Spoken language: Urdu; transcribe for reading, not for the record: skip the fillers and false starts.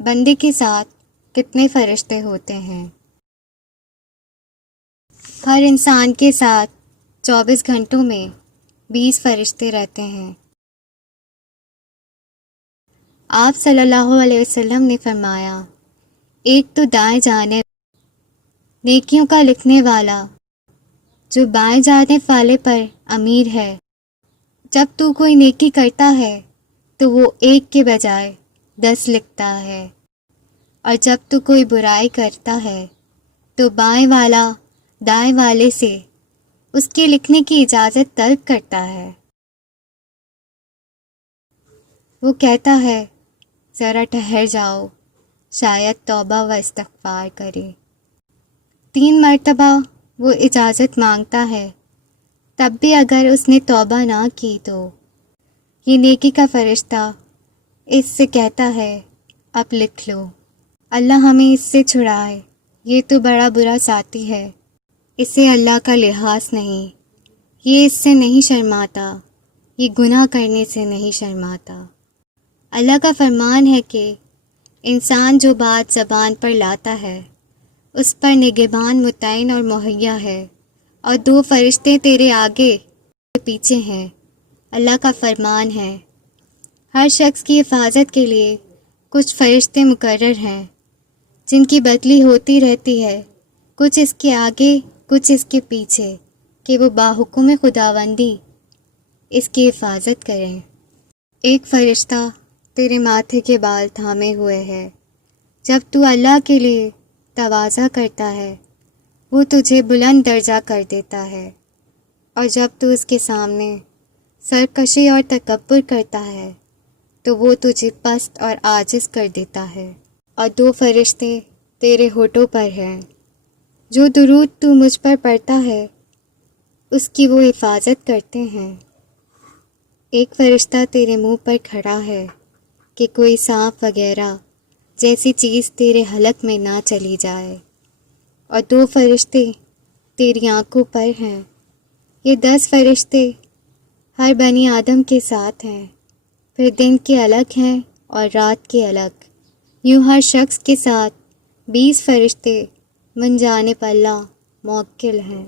بندے کے ساتھ کتنے فرشتے ہوتے ہیں؟ ہر انسان کے ساتھ 24 گھنٹوں میں 20 فرشتے رہتے ہیں۔ آپ صلی اللہ علیہ وسلم نے فرمایا، ایک تو دائیں جانب نیکیوں کا لکھنے والا جو بائیں جانب والے پر امیر ہے۔ جب تو کوئی نیکی کرتا ہے تو وہ 1 کے بجائے 10 لکھتا ہے، اور جب تو کوئی برائی کرتا ہے تو بائیں والا دائیں والے سے اس کے لکھنے کی اجازت طلب کرتا ہے۔ وہ کہتا ہے، ذرا ٹھہر جاؤ، شاید توبہ و استغفار کرے۔ 3 مرتبہ وہ اجازت مانگتا ہے، تب بھی اگر اس نے توبہ نہ کی تو یہ نیکی کا فرشتہ اس سے کہتا ہے، اب لکھ لو۔ اللہ ہمیں اس سے چھڑائے، یہ تو بڑا برا ساتھی ہے، اسے اللہ کا لحاظ نہیں، یہ اس سے نہیں شرماتا، یہ گناہ کرنے سے نہیں شرماتا۔ اللہ کا فرمان ہے کہ انسان جو بات زبان پر لاتا ہے اس پر نگہبان متعین اور مہیا ہے، اور 2 فرشتے تیرے آگے پیچھے ہیں۔ اللہ کا فرمان ہے، ہر شخص کی حفاظت کے لیے کچھ فرشتے مقرر ہیں جن کی بدلی ہوتی رہتی ہے، کچھ اس کے آگے کچھ اس کے پیچھے، کہ وہ باحکم خداوندی اس کی حفاظت کریں۔ ایک فرشتہ تیرے ماتھے کے بال تھامے ہوئے ہے۔ جب تو اللہ کے لیے تواضع کرتا ہے وہ تجھے بلند درجہ کر دیتا ہے، اور جب تو اس کے سامنے سرکشی اور تکبر کرتا ہے تو وہ تجھے پست اور عاجز کر دیتا ہے۔ اور 2 فرشتے تیرے ہونٹوں پر ہیں، جو درود تو مجھ پر پڑھتا ہے اس کی وہ حفاظت کرتے ہیں۔ ایک فرشتہ تیرے منہ پر کھڑا ہے کہ کوئی سانپ وغیرہ جیسی چیز تیرے حلق میں نہ چلی جائے، اور 2 فرشتے تیری آنکھوں پر ہیں۔ یہ 10 فرشتے ہر بنی آدم کے ساتھ ہیں، پھر دن کے الگ ہیں اور رات کے الگ، یوں ہر شخص کے ساتھ 20 فرشتے من جانب اللہ موکل ہیں۔